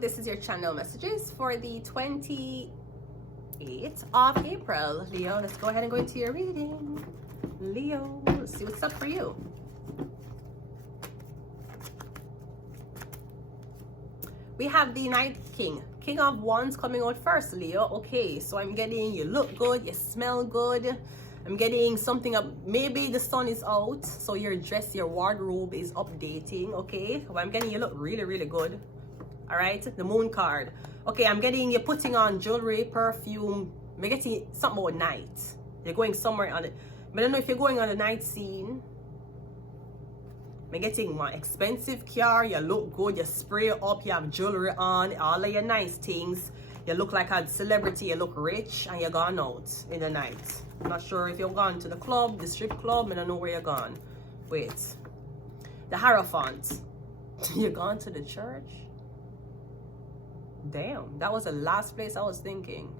this is your channel messages for the 28th of April. Leo, let's go ahead and go into your reading. Leo, let's see what's up for you. We have the Night King. King of Wands coming out first, Leo. Okay, so I'm getting you look good, you smell good. I'm getting something up. Maybe the sun is out, so your dress, your wardrobe is updating. Okay, well, I'm getting you look really, really good. All right, the moon card. Okay, I'm getting you putting on jewelry, perfume. I'm getting something about night. You're going somewhere on it. But I don't know if you're going on a night scene. I'm getting one expensive car. You look good. You spray up. You have jewelry on. All of your nice things. You look like a celebrity. You look rich, and you're gone out in the night. I'm not sure if you're gone to the club, the strip club. I don't know where you're gone. Wait, the Hierophant. You're gone to the church. Damn, that was the last place I was thinking.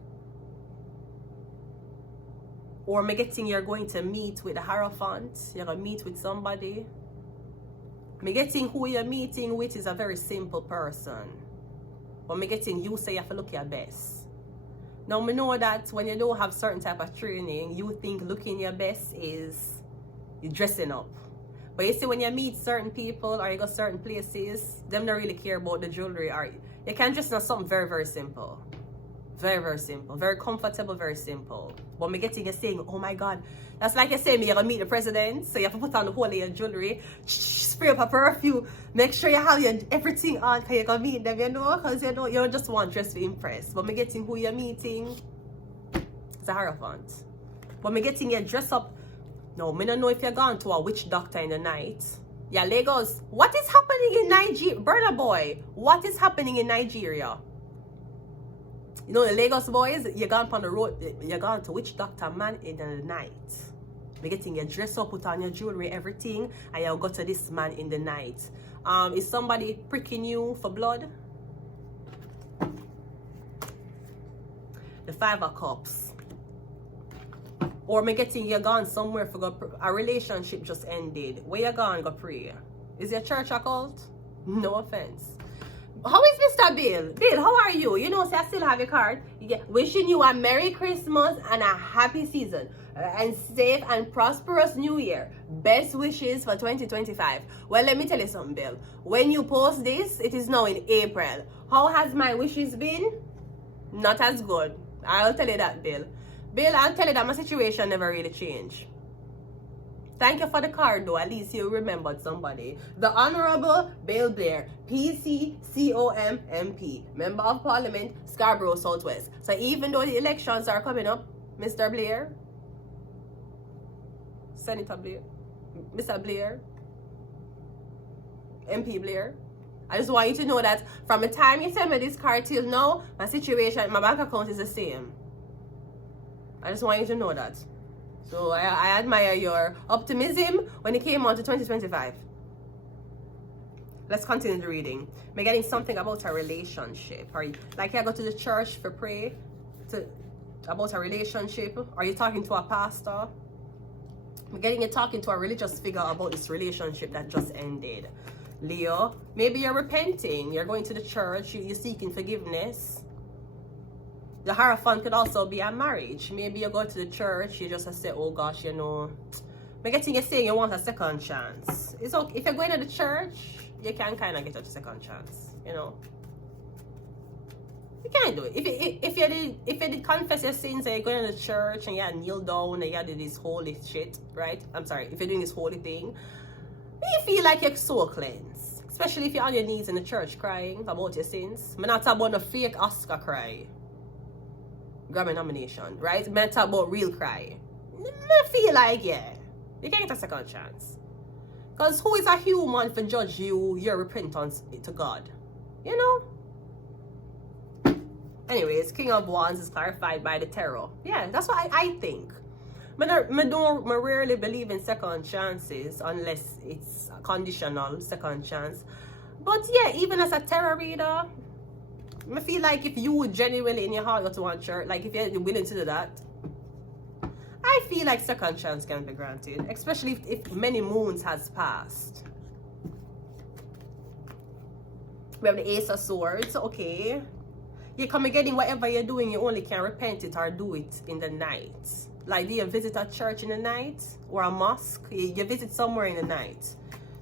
Or am I getting you're going to meet with the Hierophant? You're going to meet with somebody. I'm getting who you're meeting with is a very simple person. But I'm getting you say you have to look your best. Now, I know that when you don't have certain type of training, you think looking your best is you dressing up. But you see, when you meet certain people or you go certain places, them don't really care about the jewelry. Or you can dress in something very, very simple. Very, very simple. Very comfortable, very simple. But I'm getting you saying, oh my God. That's like you saying, you're going to meet the president. So you have to put on the whole of your jewelry. Spray up a perfume. Make sure you have your everything on because you're going to meet them, you know. Because you don't just want dress to impress. But I'm getting who you're meeting. It's a Hierophant. But I'm getting you dress up. No, I don't know if you're gone to a witch doctor in the night. Yeah, Lagos. What is happening in Nigeria? Brother boy, what is happening in Nigeria? You know, the Lagos boys, you're gone on the road, you're gone to witch doctor man in the night. You're getting your dress up, put on your jewelry, everything, and you'll go to this man in the night. Is somebody pricking you for blood? The Five of Cups. Or am I getting you gone somewhere for a relationship just ended? Where you gone go pray? Is your church a cult? No offense. How is Mr. Bill? Bill, how are you? You know, so I still have your card. Yeah, wishing you a Merry Christmas and a happy season. And safe and prosperous New Year. Best wishes for 2025. Well, let me tell you something, Bill. When you post this, it is now in April. How has my wishes been? Not as good. I'll tell you that, Bill. Bill, I'll tell you that my situation never really changed. Thank you for the card, though. At least you remembered somebody. The Honorable Bill Blair, PCCOMMP, Member of Parliament, Scarborough Southwest. So even though the elections are coming up, Mr. Blair, Senator Blair, Mr. Blair, MP Blair, I just want you to know that from the time you sent me this card till now, my situation, my bank account is the same. I just want you to know that. So I admire your optimism when it came on to 2025. Let's continue the reading. I'm getting something about a relationship. Are you, like you go to the church for pray about a relationship? Are you talking to a pastor? I'm getting you talking to a religious figure about this relationship that just ended. Leo, maybe you're repenting. You're going to the church. You're seeking forgiveness. The Hierophant could also be a marriage. Maybe you go to the church, you just say, oh gosh, you know, I'm getting you saying you want a second chance. It's okay. If you're going to the church, you can kind of get a second chance, you know. You can do it. If you did confess your sins and you're going to the church and you kneel down and you do this holy shit, right? I'm sorry, if you're doing this holy thing, you feel like you're so cleansed. Especially if you're on your knees in the church crying about your sins. I'm not talking about a fake Oscar cry. Grammy nomination, right? I'm talking about real cry. I feel like, yeah, you can get a second chance. Because who is a human for judge your repentance to God? You know? Anyways, King of Wands is clarified by the tarot. Yeah, that's what I think. I rarely believe in second chances unless it's a conditional second chance. But yeah, even as a tarot reader, I feel like if you would genuinely in your heart go to one church, like if you're willing to do that, I feel like second chance can be granted, especially if many moons has passed. We have the Ace of Swords. Okay. You come getting whatever you're doing, you only can repent it or do it in the night. Like, do you visit a church in the night or a mosque? You visit somewhere in the night.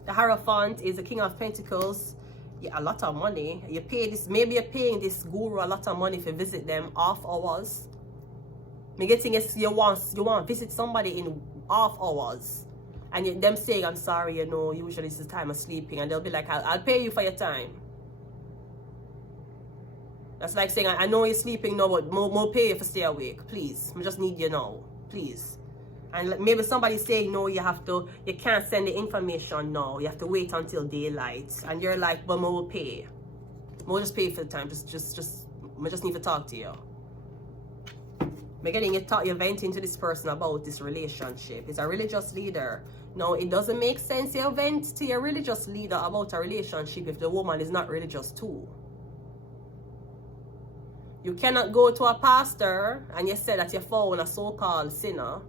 The Hierophant is the King of Pentacles. Yeah, a lot of money. You pay this, maybe you're paying this guru a lot of money if you visit them off hours. Me getting you want to visit somebody in off hours, and them saying, I'm sorry, you know, usually it's the time of sleeping, and they'll be like, I'll pay you for your time. That's like saying, I know you're sleeping now, but more pay you for stay awake, please. I just need you now, please. And maybe somebody's saying, no, you can't send the information now. You have to wait until daylight. And you're like, but more pay. More just pay for the time. I just need to talk to you. You're getting you're venting to this person about this relationship. It's a religious leader. No, it doesn't make sense you vent to your religious leader about a relationship if the woman is not religious too. You cannot go to a pastor and you say that you found a so-called sinner,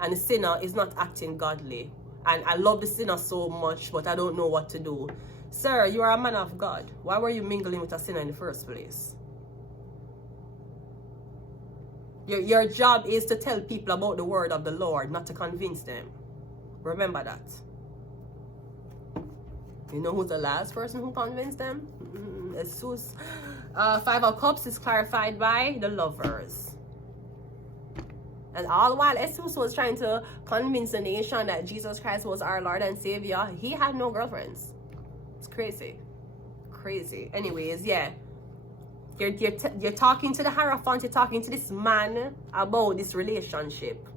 and the sinner is not acting godly. And I love the sinner so much, but I don't know what to do. Sir, you are a man of God. Why were you mingling with a sinner in the first place? Your job is to tell people about the word of the Lord, not to convince them. Remember that. You know who's the last person who convinced them? Jesus. Five of Cups is clarified by the Lovers. And all the while Jesus was trying to convince the nation that Jesus Christ was our Lord and Savior, he had no girlfriends. It's crazy. Crazy. Anyways, yeah. You're talking to the Hierophant, you're talking to this man about this relationship.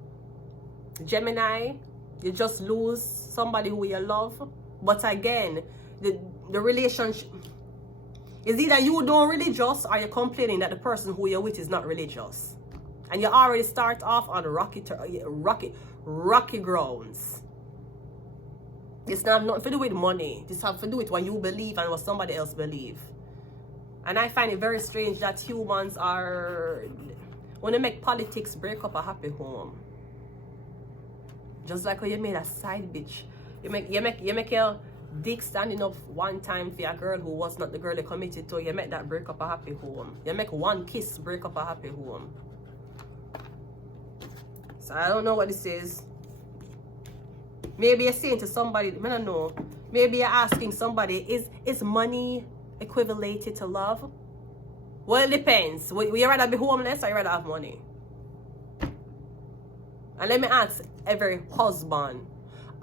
Gemini, you just lose somebody who you love. But again, the relationship is either you don't religious or you're complaining that the person who you're with is not religious. And you already start off on rocky grounds. It's not nothing to do with money. This has to do with what you believe and what somebody else believes. And I find it very strange that humans are, when they make politics break up a happy home. Just like when you made a side bitch. You make your dick standing up one time for a girl who was not the girl they committed to. You make that break up a happy home. You make one kiss break up a happy home. So I don't know what this is. Maybe you're saying to somebody, I don't know. Maybe you're asking somebody, is money equivalated to love? Well, it depends. Would you rather be homeless or you rather have money? And let me ask every husband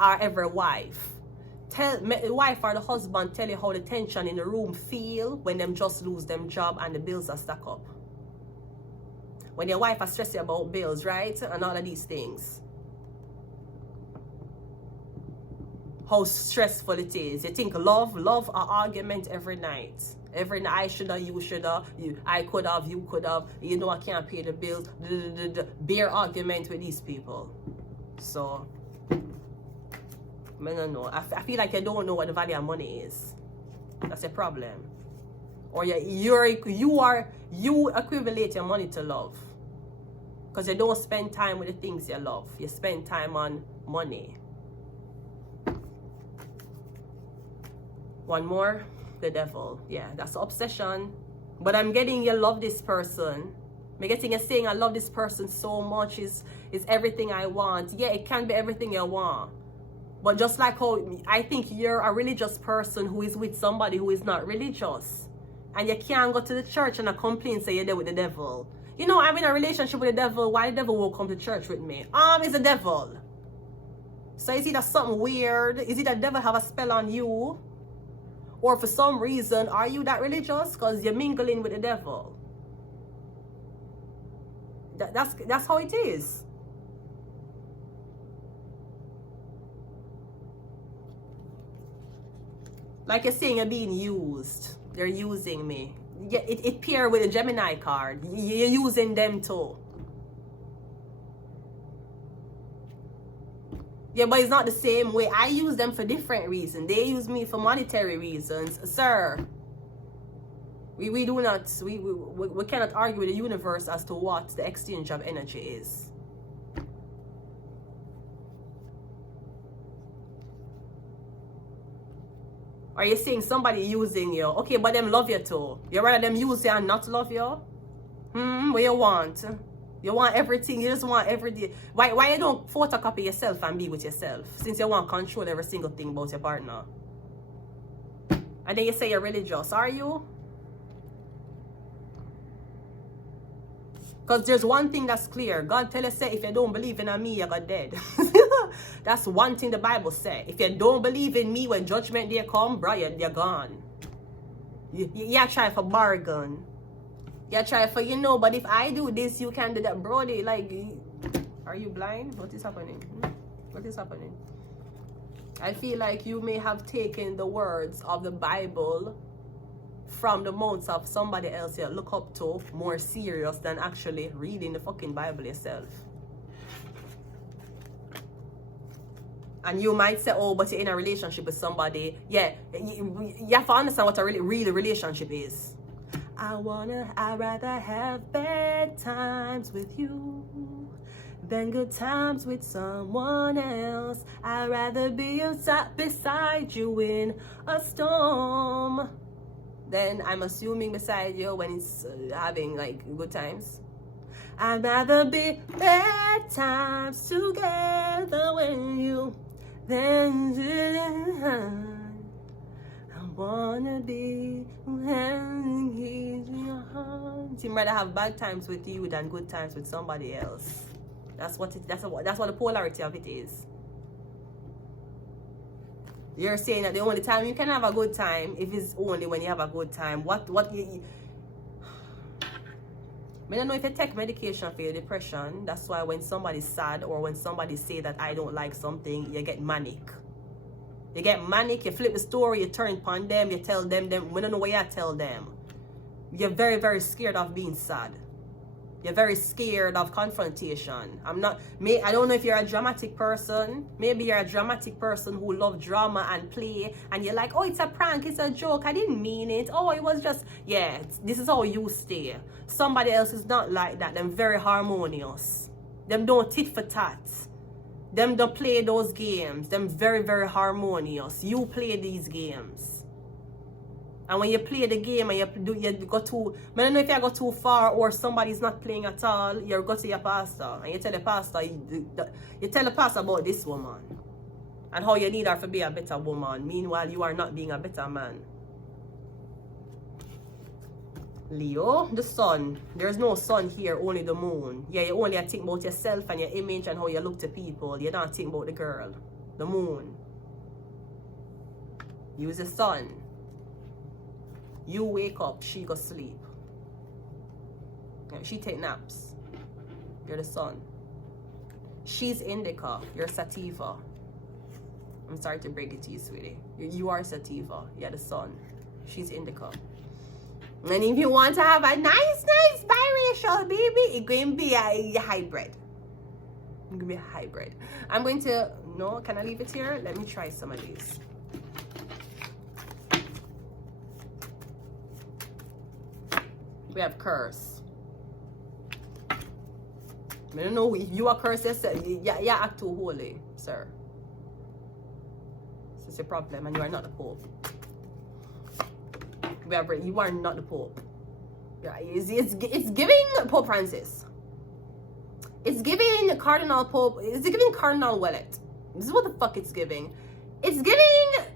or every wife. The wife or the husband tell you how the tension in the room feel when them just lose them job and the bills are stuck up. When your wife are stressing about bills, right? And all of these things. How stressful it is. You think love an argument every night. Every night, I shoulda, you shoulda, I could have, you could have, you know I can't pay the bills. Bare argument with these people. So, I don't know. I feel like you don't know what the value of money is. That's a problem. Or you equivalent your money to love. Because you don't spend time with the things you love. You spend time on money. One more, the devil. Yeah, that's obsession. But I'm getting you love this person. I'm getting you saying I love this person so much is everything I want. Yeah, it can be everything you want. But just like how I think you're a religious person who is with somebody who is not religious. And you can't go to the church and complain say you're there with the devil. You know, I'm in a relationship with the devil. Why the devil won't come to church with me? It's the devil. So is it that something weird? Is it that the devil have a spell on you? Or for some reason, are you that religious? Because you're mingling with the devil. That's how it is. Like you're saying, you're being used. They're using me. Yeah, it pair with a Gemini card. You're using them too. Yeah, but it's not the same way. I use them for different reasons. They use me for monetary reasons. Sir, we cannot argue with the universe as to what the exchange of energy is. Or you saying somebody using you? Okay, but them love you too. You rather them use you and not love you? What you want? You want everything. You just want everything. Why you don't photocopy yourself and be with yourself? Since you want control every single thing about your partner. And then you say you're religious. Are you? Because there's one thing that's clear. God tell us, say, if you don't believe in me, you got dead. That's one thing the Bible say. If you don't believe in me when judgment day come, bro, you're gone. You try for bargain. You try for, but if I do this, you can do that. Brody, like, are you blind? What is happening? What is happening? I feel like you may have taken the words of the Bible from the mouths of somebody else you look up to more serious than actually reading the fucking Bible yourself. And you might say, oh, but you're in a relationship with somebody. Yeah, you have to understand what a real relationship is. I'd rather have bad times with you than good times with someone else. I'd rather be beside you in a storm than I'm assuming beside you when it's having like good times. I'd rather be bad times together with you than I wanna be when he's in your arms. You'd rather have bad times with you than good times with somebody else. That's what the polarity of it is. You're saying that the only time you can have a good time if it's only when you have a good time. I don't know if you take medication for your depression. That's why when somebody's sad or when somebody say that I don't like something, you get manic. You get manic, you flip the story, you turn upon them, you tell them, we don't know what you tell them. You're very, very scared of being sad. You're very scared of confrontation. I don't know if you're a dramatic person. Maybe you're a dramatic person who loves drama and play. And you're like, oh, it's a prank, it's a joke. I didn't mean it. Oh, it was just, yeah, this is how you stay. Somebody else is not like that. Them very harmonious. Them don't tit for tat. Them don't play those games. Them very, very harmonious. You play these games. And when you play the game and you go too, I don't know if you go too far or somebody's not playing at all, you go to your pastor and you tell the pastor, you tell the pastor about this woman and how you need her to be a better woman. Meanwhile, you are not being a better man. Leo, the sun. There's no sun here, only the moon. Yeah, you only think about yourself and your image and how you look to people. You don't think about the girl. The moon. Use the sun. You wake up, she go sleep. She take naps. You're the sun. She's indica. You're sativa. I'm sorry to break it to you, sweetie. You are sativa. You're the sun. She's indica. And if you want to have a nice biracial baby, it's going to be a hybrid. It's going to be a hybrid. I'm going to... No, can I leave it here? Let me try some of these. We have curse. I don't know if you are cursed yourself. You act too holy, sir. This is a problem, and you are not the Pope. You are not the Pope. It's giving Pope Francis. It's giving Cardinal Pope. It's giving Cardinal Wellet. This is what the fuck it's giving. It's giving...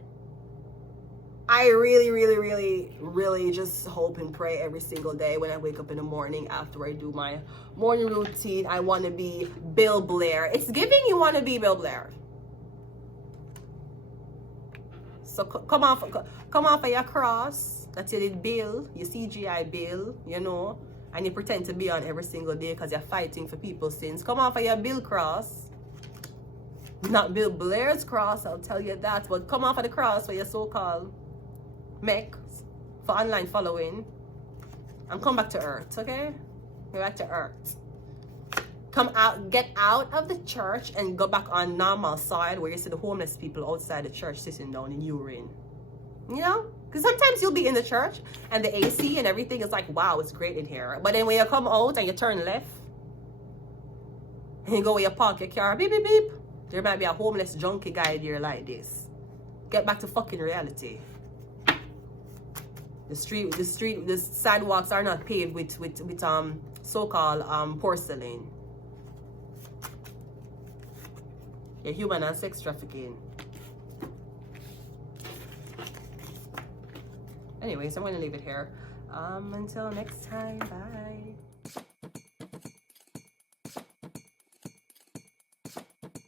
I really just hope and pray every single day when I wake up in the morning after I do my morning routine. I want to be Bill Blair. It's giving you want to be Bill Blair. So come off of your cross that you did Bill, your CGI Bill, and you pretend to be on every single day because you're fighting for people's sins. Come off of your Bill cross. Not Bill Blair's cross, I'll tell you that, but come off of the cross for your so-called mech for online following and come back to earth, okay? Go back to earth. Come out, get out of the church and go back on normal side where you see the homeless people outside the church sitting down in urine. Because sometimes you'll be in the church and the AC and everything is like, wow, it's great in here. But then when you come out and you turn left and you go where you park your car, beep, beep, beep, there might be a homeless junkie guy there like this. Get back to fucking reality. The sidewalks are not paved with so-called porcelain. Yeah, human and sex trafficking. Anyways, I'm gonna leave it here. Until next time, bye.